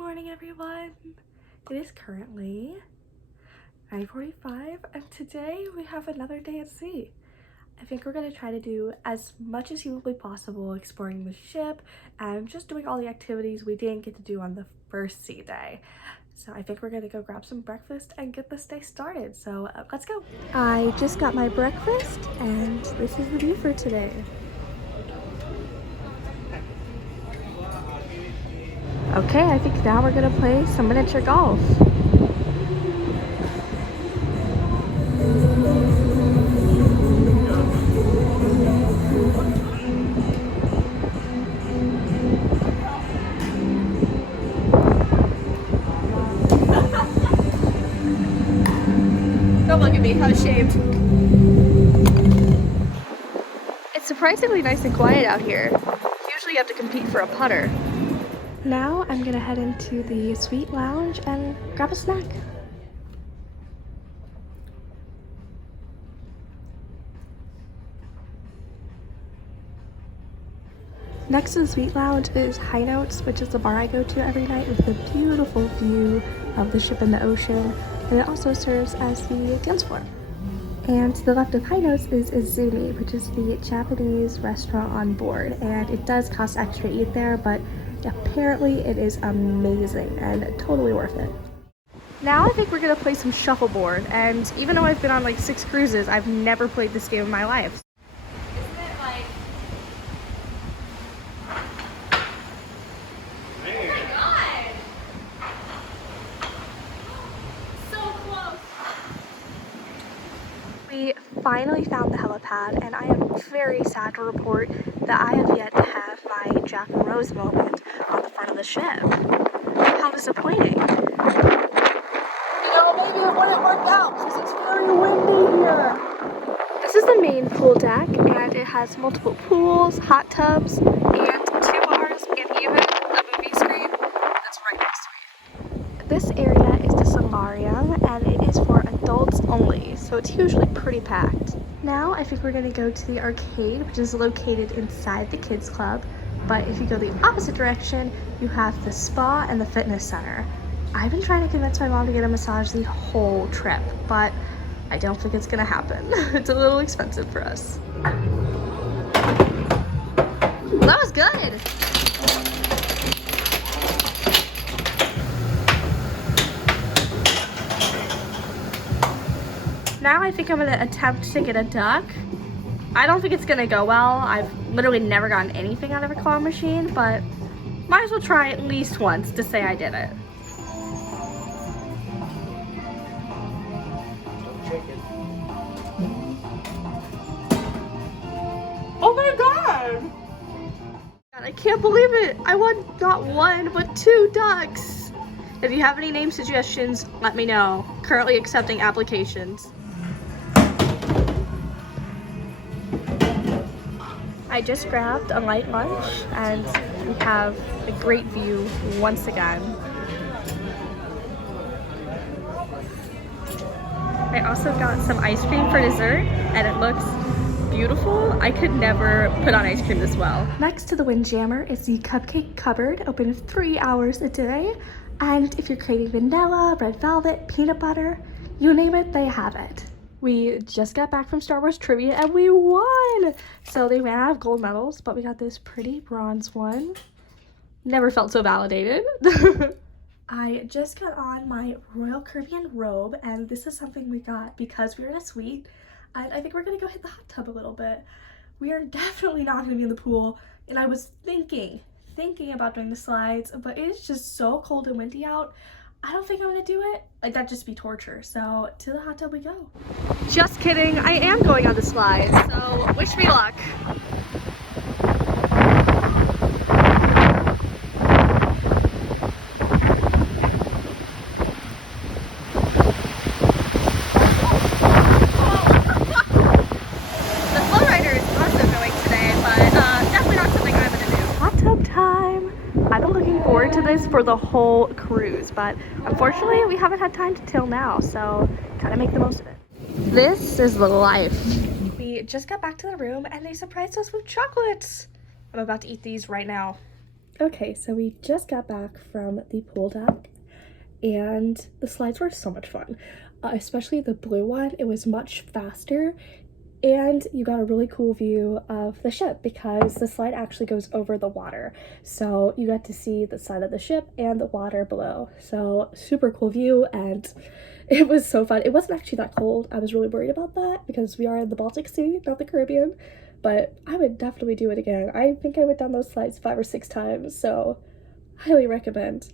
morning, everyone. It is currently 9:45 and today we have another day at sea. I think we're going to try to do as much as humanly possible exploring the ship and just doing all the activities we didn't get to do on the first sea day. So I think we're going to go grab some breakfast and get this day started. So let's go. I just got my breakfast and this is the view for today. Okay, I think now we're gonna play some miniature golf. Don't look at me, I'm ashamed. It's surprisingly nice and quiet out here. Usually you have to compete for a putter. Now I'm gonna head into the suite lounge and grab a snack. Next to the suite lounge is High Notes, which is the bar I go to every night with a beautiful view of the ship and the ocean, and it also serves as the dance floor. And to the left of High Notes is Izumi, which is the Japanese restaurant on board, and it does cost extra to eat there, but apparently it is amazing and totally worth it. Now I think we're gonna play some shuffleboard, and even though I've been on like 6 cruises, I've never played this game in my life. Isn't it like... Oh my god! So close! We finally found the helipad, and I am very sad to report that I have yet to have my Jack and Rose moment on the front of the ship. How disappointing. You know, maybe it wouldn't work out because it's very windy here. This is the main pool deck, and it has multiple pools, hot tubs, and 2 bars, and even a movie screen that's right next to me. This area is the solarium, and it is for adults only, so it's usually pretty packed. Now I think we're gonna go to the arcade, which is located inside the kids club, but if you go the opposite direction, you have the spa and the fitness center. I've been trying to convince my mom to get a massage the whole trip, but I don't think it's gonna happen. It's a little expensive for us. That was good! Now I think I'm gonna attempt to get a duck. I don't think it's gonna go well. I've literally never gotten anything out of a claw machine, but might as well try at least once to say I did it. Oh my god! I can't believe it! I won not 1 but 2 ducks! If you have any name suggestions, let me know. Currently accepting applications. I just grabbed a light lunch and we have a great view once again. I also got some ice cream for dessert and it looks beautiful. I could never put on ice cream this well. Next to the Windjammer is the cupcake cupboard, open 3 hours a day. And if you're craving vanilla, red velvet, peanut butter, you name it, they have it. We just got back from Star Wars trivia and we won! So they ran out of gold medals, but we got this pretty bronze one. Never felt so validated. I just got on my Royal Caribbean robe, and this is something we got because we were in a suite, and I think we're gonna go hit the hot tub a little bit. We are definitely not gonna be in the pool, and I was thinking about doing the slides, but it is just so cold and windy out. I don't think I'm gonna do it. Like, that'd just be torture. So to the hot tub we go. Just kidding, I am going on the slides, so wish me luck. The flow rider is also going today, but definitely not something I'm gonna do. Hot tub time. I've been looking forward to this for the whole cruise, but unfortunately we haven't had time till now, so gotta make the most of it. This is the life. We just got back to the room and they surprised us with chocolates. I'm about to eat these right now. Okay, so we just got back from the pool deck and the slides were so much fun. Especially the blue one, it was much faster and you got a really cool view of the ship because the slide actually goes over the water. So you got to see the side of the ship and the water below. So super cool view and it was so fun. It wasn't actually that cold. I was really worried about that because we are in the Baltic Sea, not the Caribbean. But I would definitely do it again. I think I went down those slides 5 or 6 times, so highly recommend.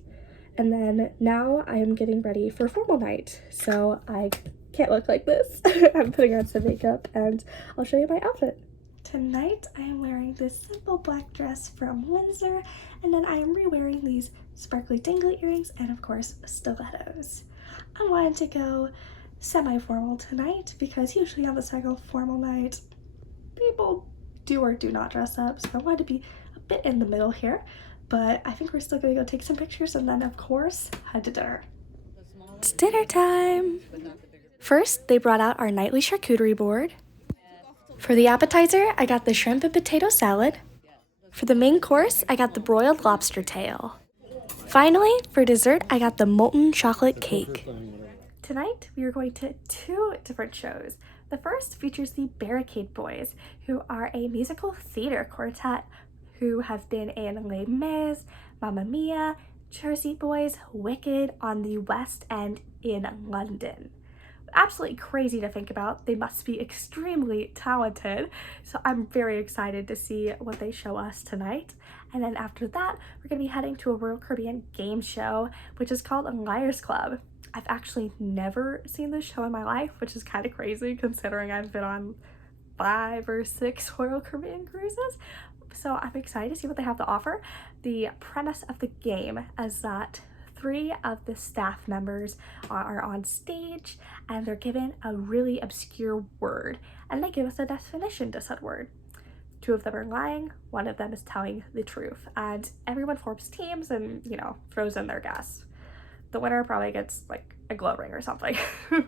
And then now I am getting ready for formal night, so I can't look like this. I'm putting on some makeup and I'll show you my outfit. Tonight I am wearing this simple black dress from Windsor, and then I am re-wearing these sparkly dangly earrings and of course stilettos. I wanted to go semi-formal tonight because usually on the cycle formal night people do or do not dress up, so I wanted to be a bit in the middle here, but I think we're still gonna go take some pictures and then of course head to dinner. It's dinner time! First, they brought out our nightly charcuterie board. For the appetizer, I got the shrimp and potato salad. For the main course, I got the broiled lobster tail. Finally, for dessert, I got the molten chocolate cake. Tonight, we are going to 2 different shows. The first features the Barricade Boys, who are a musical theater quartet who have been in Les Mis, Mamma Mia, Jersey Boys, Wicked on the West End in London. Absolutely crazy to think about. They must be extremely talented, so I'm very excited to see what they show us tonight. And then after that, we're going to be heading to a Royal Caribbean game show, which is called Liars Club. I've actually never seen this show in my life, which is kind of crazy considering I've been on 5 or 6 Royal Caribbean cruises. So I'm excited to see what they have to offer. The premise of the game is that 3 of the staff members are on stage and they're given a really obscure word and they give us a definition to said word. 2 of them are lying, 1 of them is telling the truth, and everyone forms teams and, you know, throws in their guess. The winner probably gets like a glow ring or something,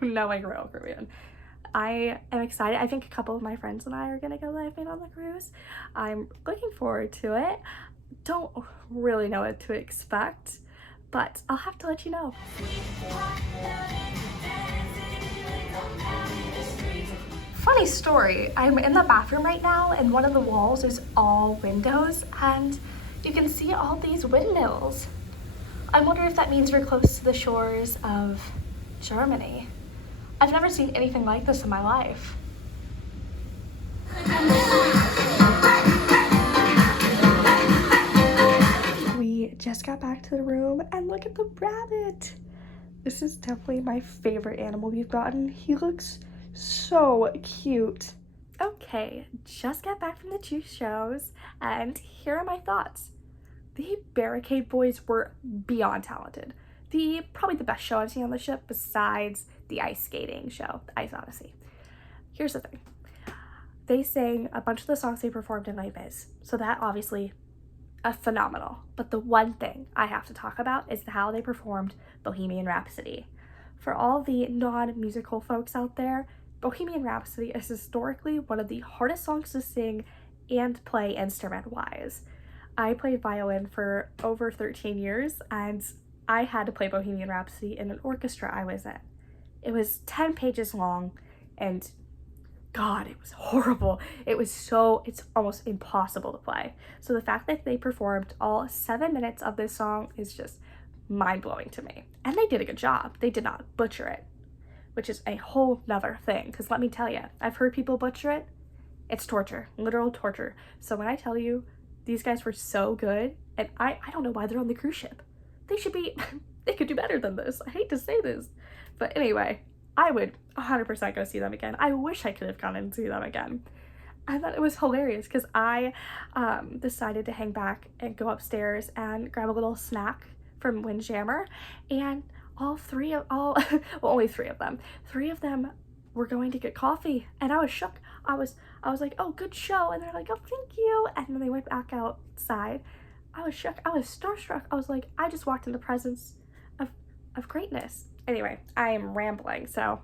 knowing Royal Caribbean. I am excited. I think a couple of my friends and I are gonna go diving on the cruise. I'm looking forward to it. Don't really know what to expect, but I'll have to let you know. Funny story, I'm in the bathroom right now and one of the walls is all windows and you can see all these windmills. I wonder if that means we're close to the shores of Germany. I've never seen anything like this in my life. We just got back to the room and look at the rabbit. This is definitely my favorite animal we've gotten. He looks so cute. Okay, just got back from the 2 shows and here are my thoughts. The Barricade Boys were beyond talented. Probably the best show I've seen on the ship besides the ice skating show, the Ice Odyssey. Here's the thing. They sang a bunch of the songs they performed in Les Mis, so that obviously phenomenal. But the one thing I have to talk about is how they performed Bohemian Rhapsody. For all the non-musical folks out there, Bohemian Rhapsody is historically one of the hardest songs to sing and play instrument-wise. I played violin for over 13 years and I had to play Bohemian Rhapsody in an orchestra I was in. It was 10 pages long and God, it was horrible. It's almost impossible to play. So the fact that they performed all 7 minutes of this song is just mind-blowing to me. And they did a good job. They did not butcher it, which is a whole nother thing. Because let me tell you, I've heard people butcher it. It's torture, literal torture. So when I tell you these guys were so good, and I don't know why they're on the cruise ship. They could do better than this. I hate to say this. But anyway, I would 100% go see them again. I wish I could have gone and see them again. I thought it was hilarious because I decided to hang back and go upstairs and grab a little snack from Windjammer, and only 3 of them. 3 of them were going to get coffee, and I was shook. I was like, oh, good show, and they're like, oh, thank you, and then they went back outside. I was shook. I was starstruck. I was like, I just walked in the presence of greatness. Anyway, I am rambling, so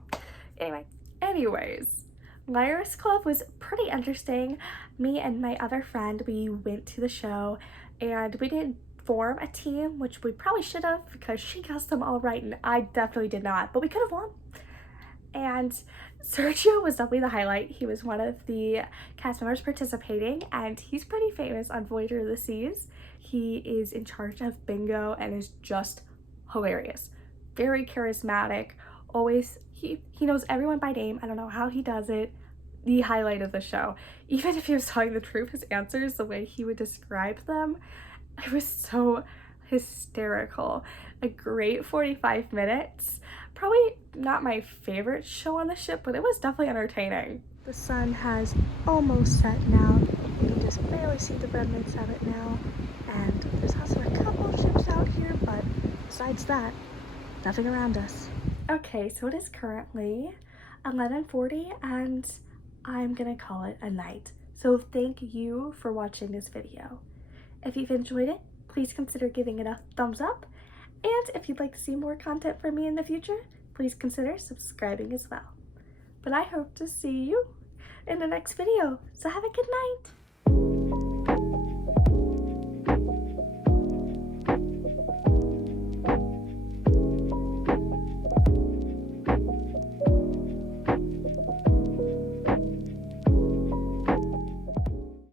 anyways, Liars Club was pretty interesting. Me and my other friend, we went to the show and we didn't form a team, which we probably should have because she guessed them all right and I definitely did not, but we could have won. And Sergio was definitely the highlight. He was one of the cast members participating, and he's pretty famous on Voyager of the Seas. He is in charge of bingo and is just hilarious. Very charismatic. Always, he knows everyone by name. I don't know how he does it. The highlight of the show. Even if he was telling the truth, his answers, the way he would describe them, it was so hysterical. A great 45 minutes. Probably not my favorite show on the ship, but it was definitely entertaining. The sun has almost set now. You can just barely see the remnants of it now. And there's also a couple ships out here, but besides that, nothing around us. Okay, so it is currently 11:40 and I'm gonna call it a night. So thank you for watching this video. If you've enjoyed it, please consider giving it a thumbs up. And if you'd like to see more content from me in the future, please consider subscribing as well. But I hope to see you in the next video. So have a good night.